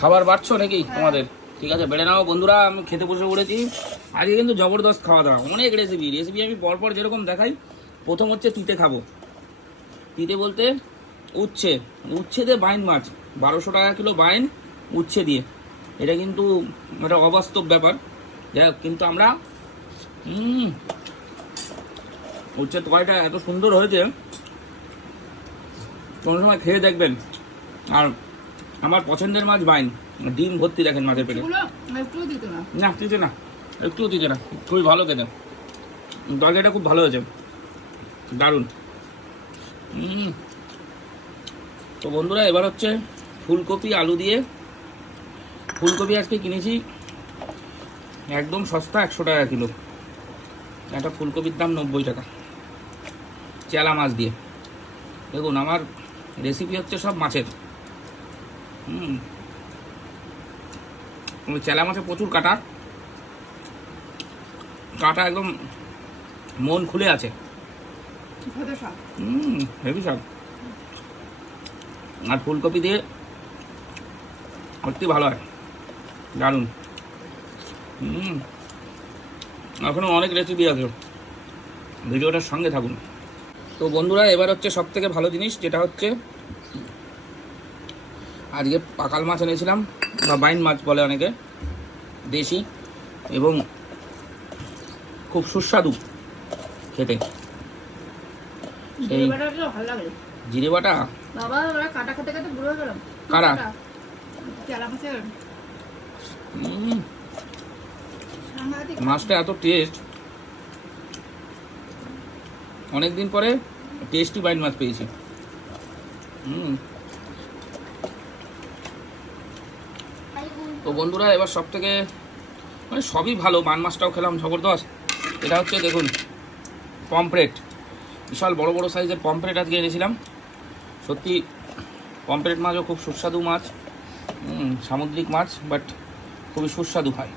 খাবার বাড়ছো নাকি তোমাদের? ঠিক আছে, বেড়ে নাও বন্ধুরা, আমি খেতে বসে পড়েছি। আজকে কিন্তু জবরদস্ত খাওয়া দাওয়া, অনেক রেসিপি আমি পরপর যেরকম দেখাই। প্রথম হচ্ছে তিতে খাবো। তিতে বলতে উচ্ছে দিয়ে বাইন মাছ, 1200 টাকা কিলো বাইন উচ্ছে দিয়ে। এটা কিন্তু একটা অবাস্তব ব্যাপার, যাই হোক। কিন্তু আমরা উচ্ছের তরকারিটা এত সুন্দর হয়েছে, কোনো সময় খেয়ে দেখবেন। আর আমার পছন্দের মাছ বাইন, ডিম ভর্তি দেখেন মাছের পেটে। না দিতে না, একটুও দিতে না, খুবই ভালো খেতে। তরকারিটা খুব ভালো হয়েছে, দারুণ। তো বন্ধুরা, এবার হচ্ছে ফুলকপি আলু দিয়ে। ফুলকপি আজকে কিনেছি একদম সস্তা, 100 টাকা কিলো। একটা ফুলকপির দাম 90 টাকা, চেলা মাছ দিয়ে। দেখুন, আমার রেসিপি হচ্ছে সব মাছের। চেলা মাছে প্রচুর কাটা, একদম মন খুলে আছে। হেভি স্বাদ। আর ফুলকপি দিয়ে সত্যি ভালো হয়, দারুণ। এখনো অনেক রেসিপি আছে, ভিডিওটার সঙ্গে থাকুন। তো বন্ধুরা, এবার হচ্ছে সব থেকে ভালো জিনিস, যেটা হচ্ছে আজকে পাকাল মাছ এনেছিলাম, বা বাইন মাছ বলে অনেকে, দেশি, এবং খুব সুস্বাদু খেতে। সেই জিরে বাটা কারা মাছটা এত টেস্ট, অনেকদিন পরে টেস্টি বাইন মাছ পেয়েছি। তো বন্ধুরা, এবার সব থেকে মানে সবই ভালো, বান মাছটাও খেলাম জবরদস্ত। এটা হচ্ছে দেখুন পমফ্রেট, বিশাল বড় বড় সাইজের পমফ্রেট আজকে এনেছিলাম। সত্যি পমফ্রেট মাছও খুব সুস্বাদু মাছ, সামুদ্রিক মাছ, বাট খুবই সুস্বাদু হয়।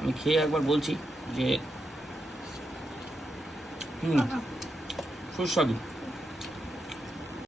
আমি খেয়ে একবার বলছি যে সুস্বাদু।